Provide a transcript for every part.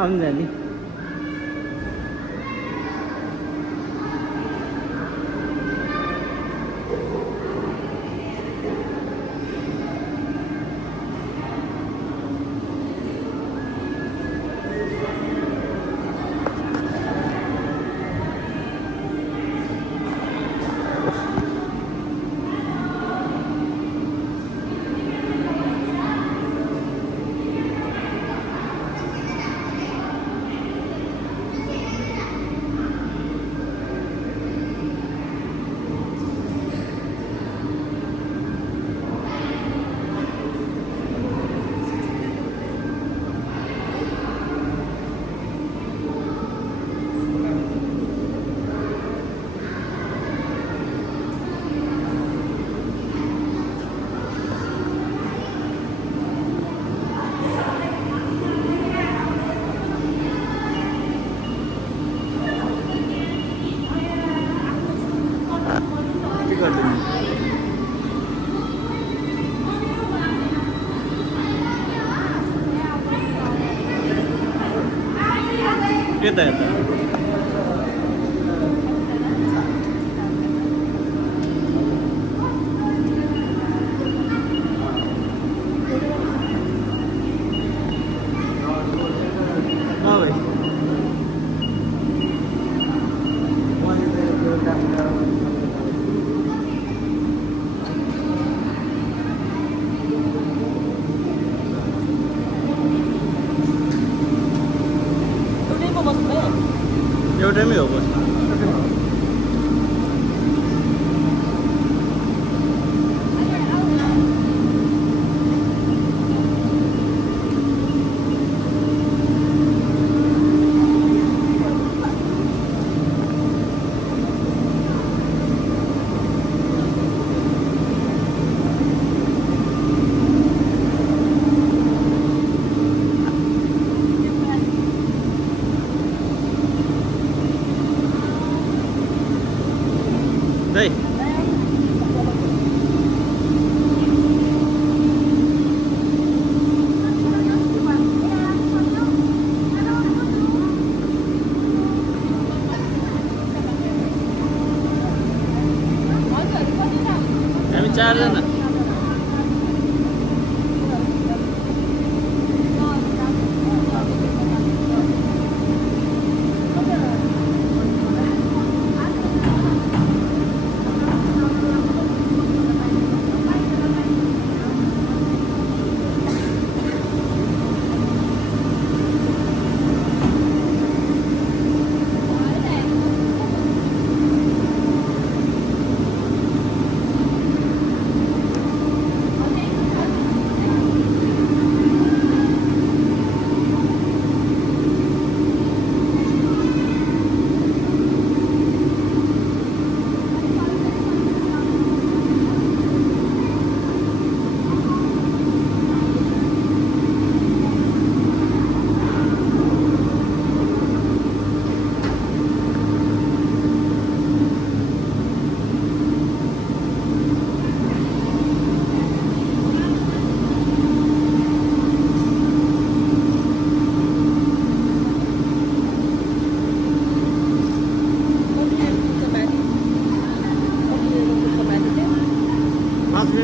आउँदैन नि यता यता एउटैमै हो बस Đây. हामी 4 जना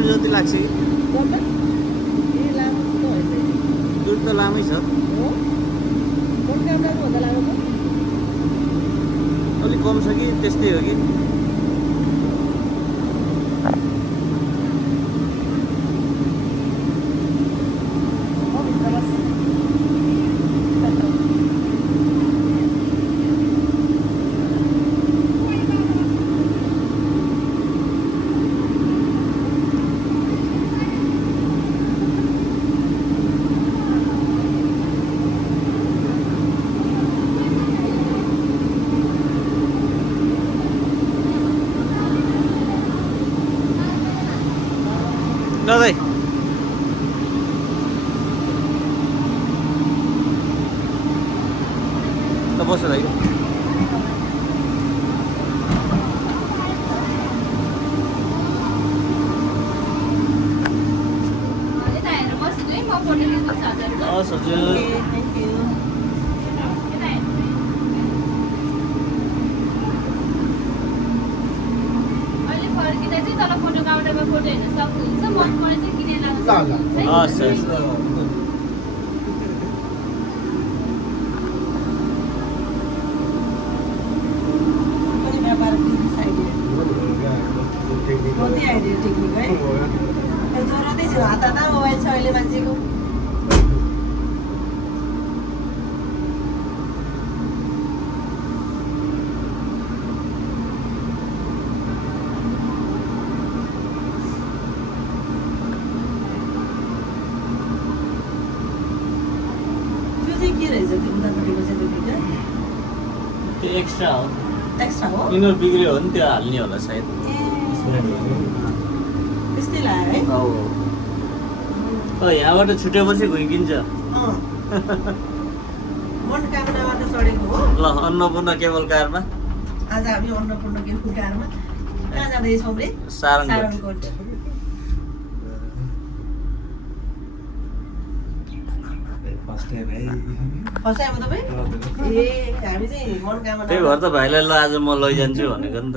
जति लाग्छ कि दूर त लामै छ अलिक कम छ कि त्यस्तै हो कि Đâu đây? Tao bớt đấy. Ờ, sẵn chứ. आएर चाहिँ तल फोटो काउन्टरमा फोटो हेर्न सक्नुहुन्छ मन परे चाहिँ किनेर लान सक्नुहुन्छ है। हस् हस् पनि व्यापार बिजनेस आइडिया कति आइडिया टेक्निक है त्यो जरुरतै छैन हात हातमा मोबाइल छ अहिले मान्छेको के रहेछ त्यो उतापट्टिको चाहिँ त्यो भिडियो त्यो एक्स्ट्रा हो एक्स्ट्रा हो यिनीहरू बिग्रियो भने त्यो हाल्ने होला सायद त्यस्तै लाग्यो है यहाँबाट छुटेपछि घुइकिन्छ मनोकामनाबाट चढेको हो ल अन्नपूर्ण केबल कारमा आज हामी अन्नपूर्ण केबल कारमा कहाँ जाँदैछौँ रे सारङकोट फर्स्ट टाइम हो तपाईँ ए हामी चाहिँ मनोकामना त्यही भएर त भाइलाई ल आज म लैजान्छु भनेको नि त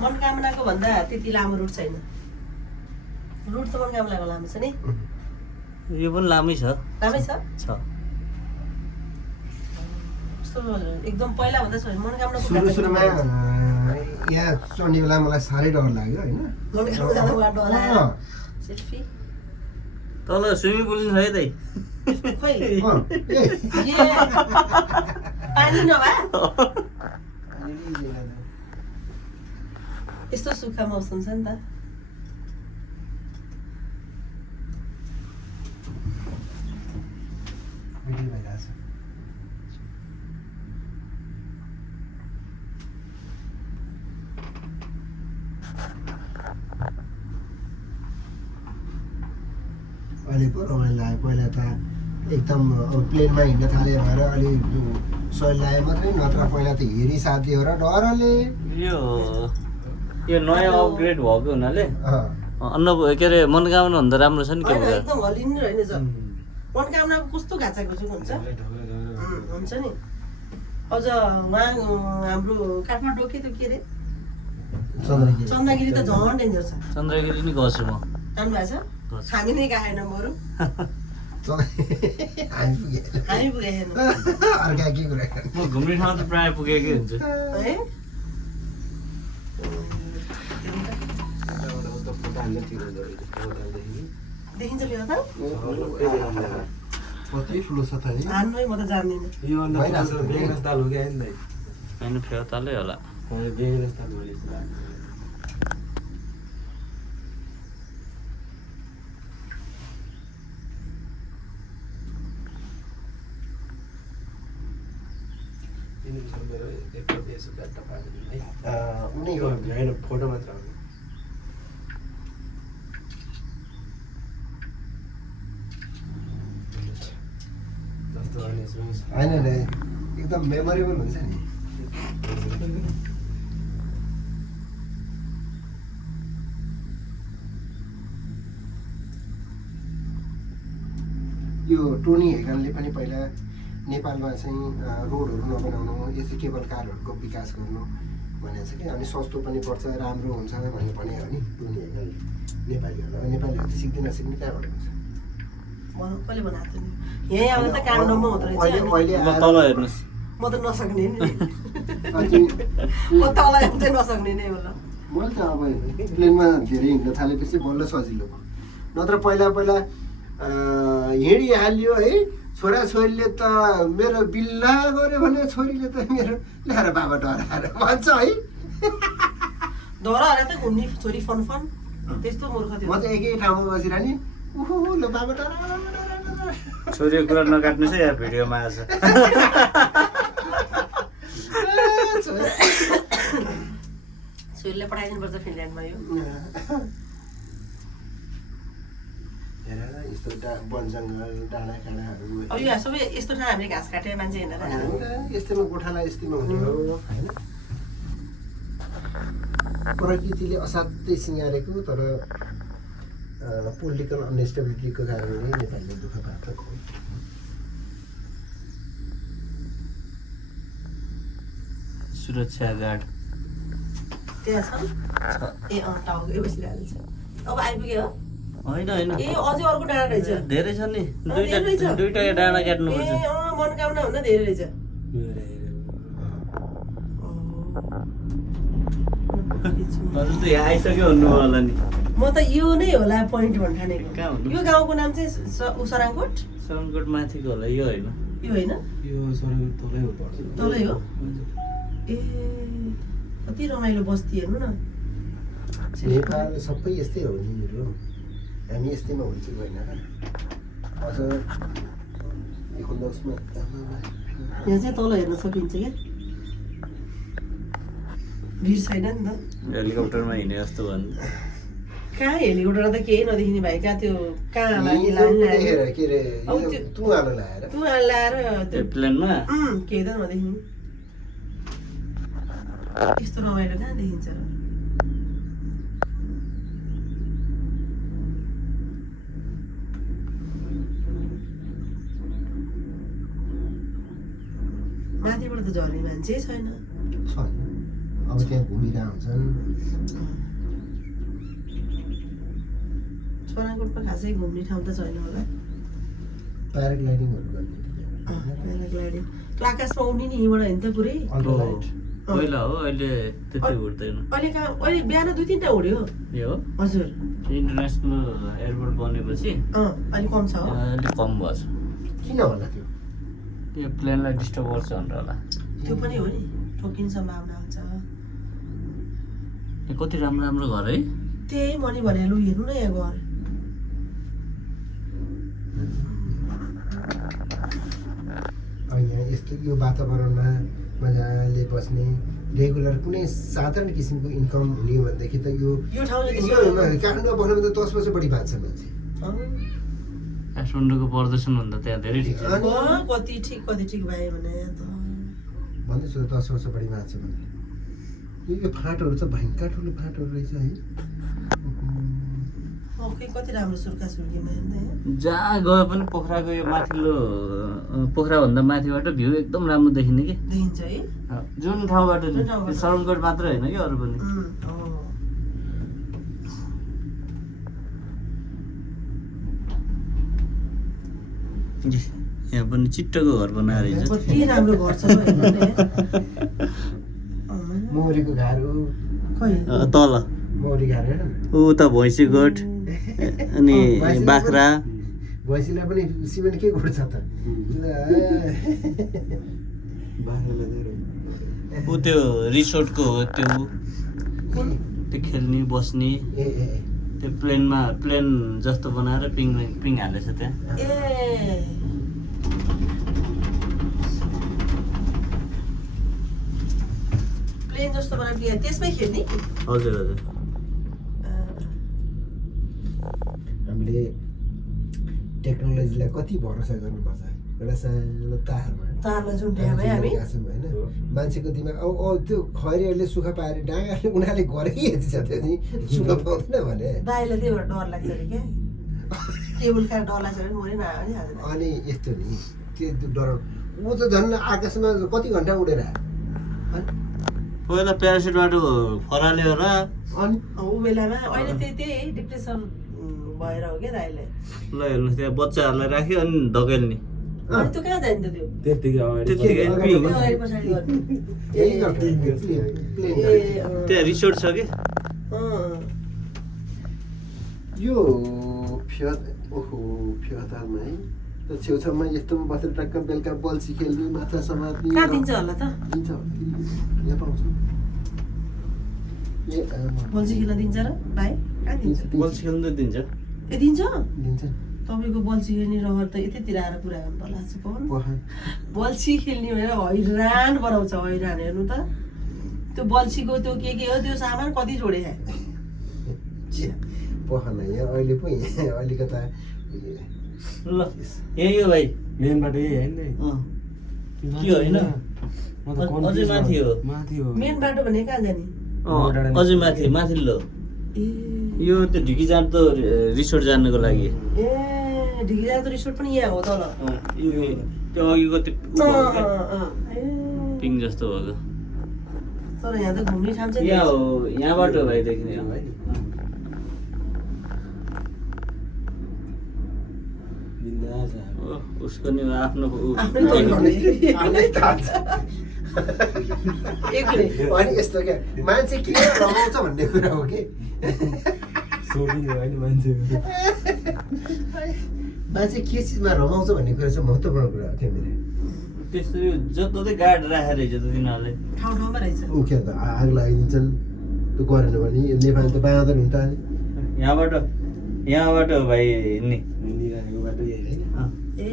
मनोकामनाको भन्दा त्यति लामो रुट छैन रुट त मनोकामनाको लामो छ नि यो पनि लामै छ लामै छ कस्तो एकदम पहिला भन्दा मनोकामना सुरुमा यहाँ चढ्ने बेला मलाई साह्रै डर लाग्यो होइन मनोकामना जाँदा डर लाग्यो सेल्फी तल स्विमिङ पुल छ है दाइ खोइ पानी नभए यस्तो सुक्खा मौसम छ नि त अहिले पो रमाइलो लाग्यो पहिला त एकदम प्लेनमा हिँड्न थाले भएर अलि सही लाग्यो मात्रै नत्र पहिला त हेरी साथी हो र डरले यो नयाँ अपग्रेड भएको हुनाले अन्न के अरे मनोकामना भन्दा राम्रो छ नि के एकदम हलिने रहेछ मनोकामनाको कस्तो घाचाघुचुक हुन्छ हुन्छ नि अझ उहाँ हाम्रो काठमाडौँ के त्यो के अरे चन्द्रगिरी त झन् डेन्जर छ चन्द्रगिरी नि गएको छु म जानु भएको छ हामी नै गएन बरु हामी पुगेन अर्का के कुरा म घुम्ने ठाउँ त प्रायः पुगेकै हुन्छु है देखिन्छ त्यो त कति ठुलो छ त हान्नु है म त जान्दिनँ होइन फेउतालै होला फोटो मात्र होइन एकदम मेमोरेबल हुन्छ नि यो टोनी हेगनले पनि पहिला नेपालमा चाहिँ रोडहरू नबनाउनु यस्तै केबल कारहरूको विकास गर्नु भनेको छ कि अनि सस्तो पनि पर्छ राम्रो हुन्छ भनेर भने हो नि टोनी हेगनले नेपालीहरूलाई नेपालीहरू त सिक्दैन सिक्ने कहाँबाट हुन्छ कसले बनाएको थियो नि यहीँ आउँदा त काठमाडौँमा हुँदो रहेछ तल हेर्नुहोस् म त नसक्ने नि अनि म तल चाहिँ नसक्ने नै होला मैले त अब प्लेनमा धेरै हिँड्न थालेपछि बल्ल सजिलो भयो नत्र पहिला पहिला हिँडिहाल्यो है छोराछोरीले त मेरो बिल्ला गऱ्यो भने छोरीले त मेरो ल्याएर बाबा डराएर भन्छ है डराएर त घुम्ने छोरी फन फन त्यस्तो मूर्ख थियो म त एकै ठाउँमा बसिरहने उहु ल बाबा डरा छोरीको कुरा नकाट्नुहोस् है यहाँ भिडियोमा आएछ छोरीलाई पठाइदिनुपर्छ फिनल्यान्डमा यो यस्तो वन जङ्गल डाँडा काँडाहरू अब यो सबै यस्तो ठाउँ हामीले घाँस काटे मान्छे हिँडेर यस्तैमा गोठाला यस्तैमा हुने हो होइन प्रकृतिले असाध्यै सिँगारेको तर पोलिटिकल अनस्टेबिलिटीको कारणले नेपालले दुःख पाएको सुरक्षा गार्ड त्यहाँ छ ए टाउकै बसिरहेको छ अब आइपुग्यो होइन होइन ए अझै अर्को डाँडा रहेछ धेरै छ नि धेरै रहेछ। दुईटा डाँडा ए काट्नुपर्छ मनोकामना भन्दा धेरै रहेछ हजुर त यहाँ आइसक्यो भन्नु होला नि म त यो नै होला पोइन्ट भन्नु ठानेको कहाँ हुनु? यो गाउँको नाम चाहिँ सराङकोट सनकोट माथिको होला यो होइन यो होइन यो सबै तलै हो पर्छ तलै हो ए कति रमाइलो बस्ती हेर्नु न नेपाल सबै यस्तै हो नि मेरो हामी यस्तैमा हुन्छ होइन र अझ यो उसमा यहाँ चाहिँ तल हेर्न सकिन्छ क्या भिड छैन नि त हेलिकप्टरमा हिँडे जस्तो भन्नु कहाँ हेलिकप्टर त केही नदेखिने भाइ कहाँ त्यो कहाँ लागि लाइन देखेर के अरे अब त्यो- तुवालो लाएर तँ लाएर त्यो प्लेनमा केही त नदेखिने यस्तो रमाइलो कहाँ देखिन्छ र माथिबाट त झर्ने मान्छे छैन छन् अब त्यहाँ घुमिरहेको हुन्छन् सराङकोटमा खासै घुम्ने ठाउँ त छैन होला प्याराग्लाइडिङहरू गर्ने प्याराग्लाइडिङ त्यो आकाशमा उड्ने नि यहीँबाट होइन त पुरै अल्ट्रालाइट पहिला हो अहिले त्यति उठ्दैन अहिले कहाँ अहिले बिहान 2-3टा उड्यो यो हो हजुर इन्टरनेसनल एयरपोर्ट बनेपछि अहिले कम छ हो अलिक कम भएछ किन होला त्यो त्यो प्लेनलाई डिस्टर्ब गर्छ भनेर होला त्यो पनि हो नि ठोकिने सम्भावना हुन्छ यो कति राम्रो राम्रो घर है त्यही मैले भने लु हेर्नु न यहाँ घर अब यहाँ यस्तो यो वातावरणमा मजाले बस्ने रेगुलर कुनै साधारण किसिमको इन्कम हुने हो भनेदेखि त यो यो ठाउँ चाहिँ यो काठमाडौँ बस्नुमा त 10 वर्ष बढी बाँच्छ मान्छे काठमाडौँको प्रदर्शन भन्दा त्यहाँ धेरै ठिक छ कति ठिक भयो भने त भन्दैछु 10 वर्ष बढी बाँच्छ भने यो फाँटहरू त भयङ्कर ठुलो फाँटहरू रहेछ है कति राम्रो सुर्खा सुर्खीमा हेर्दै जहाँ गए पनि पोखराको यो माथिल्लो पोखराभन्दा माथिबाट भ्यू एकदम राम्रो देखिने कि देखिन्छ है जुन ठाउँबाट नि जुन ठाउँबाट। सरणकोट मात्र होइन कि अरू पनि यहाँ पनि चिट्टोको घर बनाएर हिँड्छ कति राम्रो घर छ हेर्नु न यहाँ। मौरीको घर हो खै तल मौरी घर हेर न ऊ त भैँसी गोठ अनि बाख्रा भैँसीलाई पनि सिमेन्ट के गर्छ त बाख्रालाई धेरै ऊ त्यो रिसोर्टको हो त्यो त्यो खेल्ने बस्ने ए ए त्यो प्लेन जस्तो बनाएर पिङ हालेछ त्यहाँ ए प्लेन जस्तो बनाएर त्यसमै खेल्ने हजुर हजुर हामीले टेक्नोलोजीलाई कति भरोसा गर्नुपर्छ एउटा सानो तारमा झुन्ड्यायो है हामी होइन मान्छेको दिमाग अब त्यो खैरीहरूले सुख पाएर डाँगाले उनीहरूले गरेकै यति छ त्यो नि सुख पाउँदैन भने दाइलाई त्यही भएर डर लाग्छ अरे क्या केबुल काट डर लाग्छ भने मरि नआयो नि आज अनि यस्तो नि त्यो डर ऊ त झन् आकाशमा कति घन्टा उडेर आयो पहिला प्यारासुटबाट फराले हो र अनि ऊ बेलामा अहिले त्यही डिप्रेसन भएर हो क्या दाइलाई ल हेर्नुहोस् त्यहाँ बच्चाहरूलाई राख्यो अनि धकेल्ने अनि त्यो कहाँ जान्छ त्यो त्यतिकै अगाडि त्यतिकै त्यो अगाडि पछाडि गर्ने त्यहाँ रिसोर्ट छ कि यो फियतालमा है त्यो छेउछाउमा यस्तोमा बसेर टक्क बेलुका बल्छी खेल्ने माछा समात्ने कहाँ दिन्छ होला त दिन्छ यहाँ पाउँछ ए बल्छी खेल्न दिन्छ र भाइ कहाँ दिन्छ बल्छी खेल्नु दिन्छ ए दिन्छ दिन्छ तपाईँको बल्छी खेल्ने रहर त यतैतिर आएर पुरा गर्नु पर्ला जस्तो पवन पहा बल्छी खेल्ने भनेर हैरान बनाउँछ हैरान हेर्नु त त्यो बल्छीको त्यो के हो त्यो सामान कति जोडे पहना यहाँ अहिले पो यहाँ अलिकता ल यही हो भाइ मेन बाटो यही होइन नि के होइन अझै माथि हो माथि हो मेन बाटो भने कहाँ जाने अझै माथिल्लो ए यो त्यो ढिकी जान्छ त रिसोर्ट जानुको लागि ए ढिगिरा त रिसोर्ट पनि यहाँ हो तल त्यो अघिको त्यो ए पिङ जस्तो भएको तर यहाँ त घुम्ने ठाउँ चाहिँ यहाँ हो यहाँबाट हो भाइ देखिने बिन्दास उसको नि आफ्नो आफ्नै तोड गर्ने। आफ्नै थाहा छ। एक्लै। अनि यस्तो क्या मान्छे के रमाउँछ भन्ने कुरा हो कि सोपिङ होइन मान्छेको मान्छे के चिजमा रमाउँछ भन्ने कुरा चाहिँ महत्त्वपूर्ण कुरा हो क्या मेरो त्यस्तो यो जताततै गाड राखेर रहेछ त तिनीहरूले ठाउँ ठाउँमा रहेछ। ऊ के त आग लगाइदिन्छन् त्यो गरेन भने यो नेपाली त बाँदर हुन्छ नि यहाँबाट हो भाइ हिँड्ने हिँडिरहेको बाटो यही होइन ए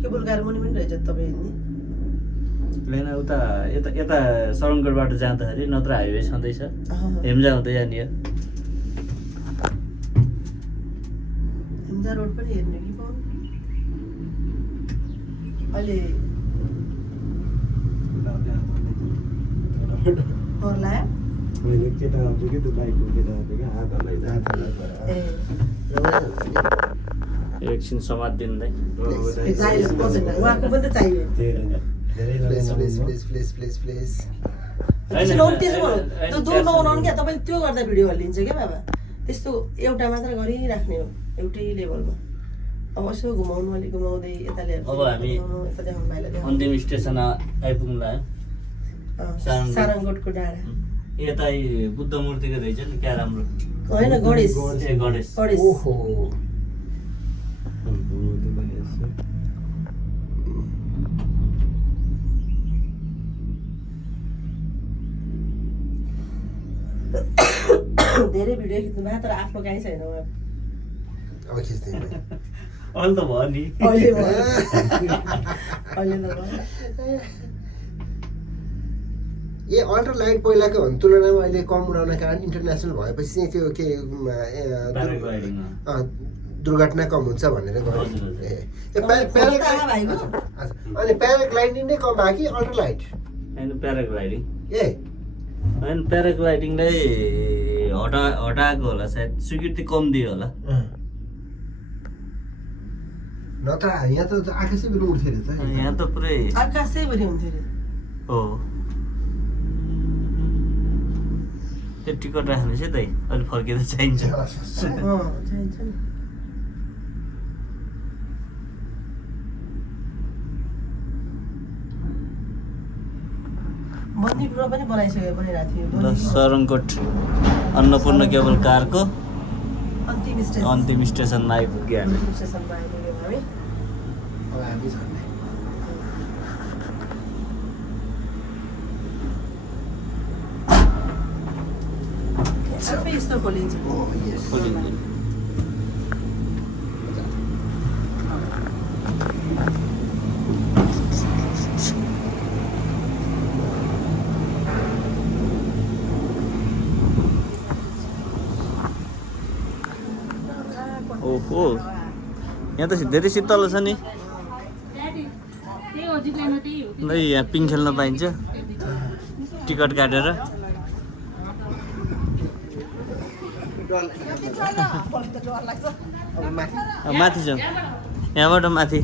केबल कार मुनि पनि रहेछ तपाईँ हिँड्ने। लेन उता यता यता सडङगढबाट जाँदाखेरि नत्र हाइवे छँदैछ हेम्जा हुँदै जाने हो हिम्जा रोड पनि हेर्ने कि पाउनु अहिले कर लायो मैले केटा आउँछु कि त्यो बाइकको केटा आउँछु कि हात हल्लाइदिन्छ ए एकछिन समात दिँदै चाहियो उहाँको पनि त चाहियो। प्लिज त्यसो भने त्यसो भन्नु त्यो दोहोरो नबनाउनु क्या तपाईँले त्यो गर्दा भिडियो हालिदिन्छ क्या बाबा त्यस्तो एउटा मात्र गरिराख्ने हो एउटै लेभलमा अब यसो घुमाउनु अलिक घुमाउँदै यता ल्याएर अब हामी यता देखाउनु भाइलाई देखाउनु अन्तिम स्टेसन आइपुग्ला सारङगढको डाँडा यता बुद्ध मूर्तिको रहेछ नि क्या राम्रो होइन गणेश ए गणेश गणेश ओहो धेरै भिडियो खिच्नु भएको तर आफ्नो काहीँ छैन उहाँ अब खिच्दैन अहिले त भयो नि अहिले भयो अहिले त भयो ए अल्ट्रा लाइट पहिलाको भन्ने तुलनामा अहिले कम उडाउन कारण इन्टरनेसनल भएपछि चाहिँ त्यो के प्याराग्लाइडिङ दुर्घटना कम हुन्छ भनेर गऱ्यो हजुर, हजुर। ए प्याराग्लाइडिङ अनि प्याराग्लाइडिङ नै कम भयो कि अल्ट्रा लाइट होइन प्याराग्लाइडिङ ए होइन प्याराग्लाइडिङलाई हटाएको होला सायद स्वीकृति कम दियो होला नत्र यहाँ त आकाशै बेला उठ्थ्यो अरे त यहाँ त पुरै आकाशैभरि हुन्थ्यो अरे हो त्यो टिकट राख्नुहोस् है दाइ अहिले फर्किँदा चाहिन्छ चाहिन्छ नि बन्दीपुरमा पनि बनाइरहेको थियो ल सरङकोट अन्नपूर्ण केबल कारको अन्तिम स्टेसन अन्तिम स्टेसनमा आइपुग्यो हामी अन्तिम स्टेसनमा आइपुग्यौँ हामी अब हामी झन्डै आफै यस्तो खोलिन्छ ओ यस खोलिन्छ ओहो यहाँ त धेरै शीतल छ नि त्यही हो जित्लामा त्यही हो ल यहाँ पिङ खेल्न पाइन्छ टिकट काटेर अब माथि जाउँ यहाँबाट माथि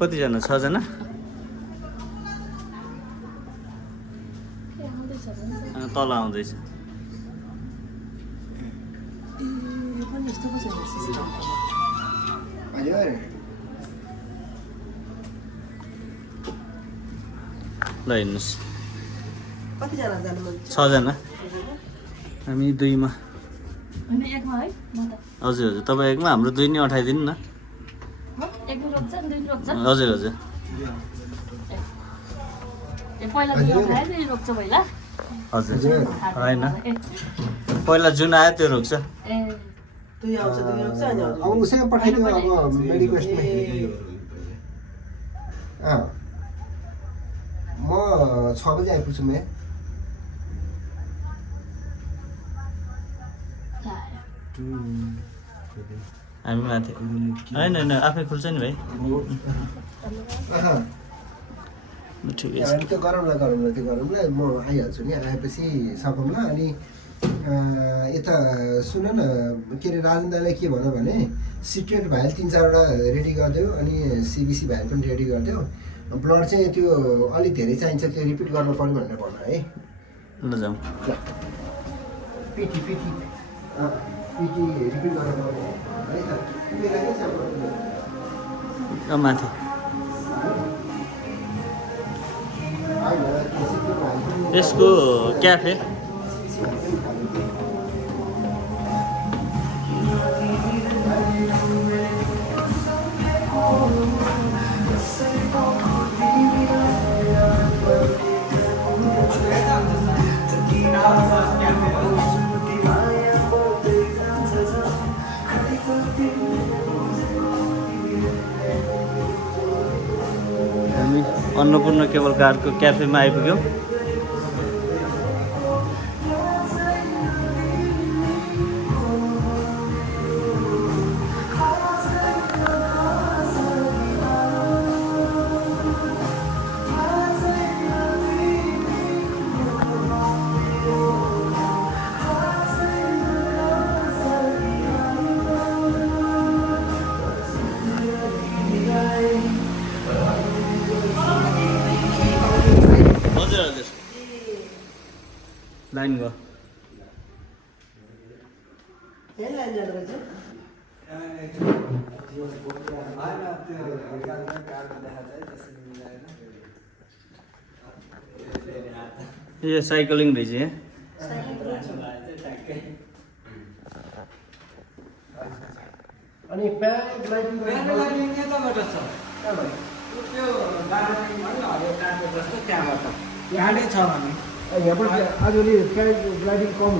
कतिजना 6 जना तल आउँदैछ यो पनि यस्तो पो छैन सिस्टम हजुर ल हेर्नुहोस् कतिजना जानु मन 6 जना हामी 2 मा होइन एकमा है म त हजुर हजुर तपाईँ एकमा हाम्रो 2 नि अठाइदिनु न एकमा रोक्छ नि दुई रोक्छ हजुर हजुर ए पहिला दुई रोक्छ दुई रोक्छ पहिला हजुर होइन पहिला जुन आयो त्यो रोक्छ ए दुई आउँछ दुई रोक्छ अनि अब उसैमा पठाइदियो अब मेडिक्वेस्टमा म 6 बजी आइपुग्छु म हामी माथि होइन होइन आफै खुल्छ नि भाइ ठिकै छ त्यो गरौँला त्यो गरौँला म आइहाल्छु नि आएपछि सकौँला अनि यता सुन न के अरे राजन दाइलाई के भन्यो भने सिक्रेट भाइल 3-4 वटा रेडी गरिदेऊ अनि सिबिसी भाइल पनि रेडी गरिदेऊ ब्लड चाहिँ त्यो अलिक धेरै चाहिन्छ त्यो रिपिट गर्नु पर्यो भनेर भन है ल जाउँ ल पिटी पिटी पिटी रिपिट गर्नु पर्यो है त माथि यसको क्याफे हामी अन्नपूर्ण केबल कारको क्याफेमा आइपुग्यौँ हजुर हजुर लाइन गयो त्यही लाइन जाँदो रहेछ यो साइक्लिङ रहेछ यहाँ अनि प्याराग्लाइडिङ यहाँले छ भने यहाँबाट अलिअलि प्याराग्लाइडिङ कम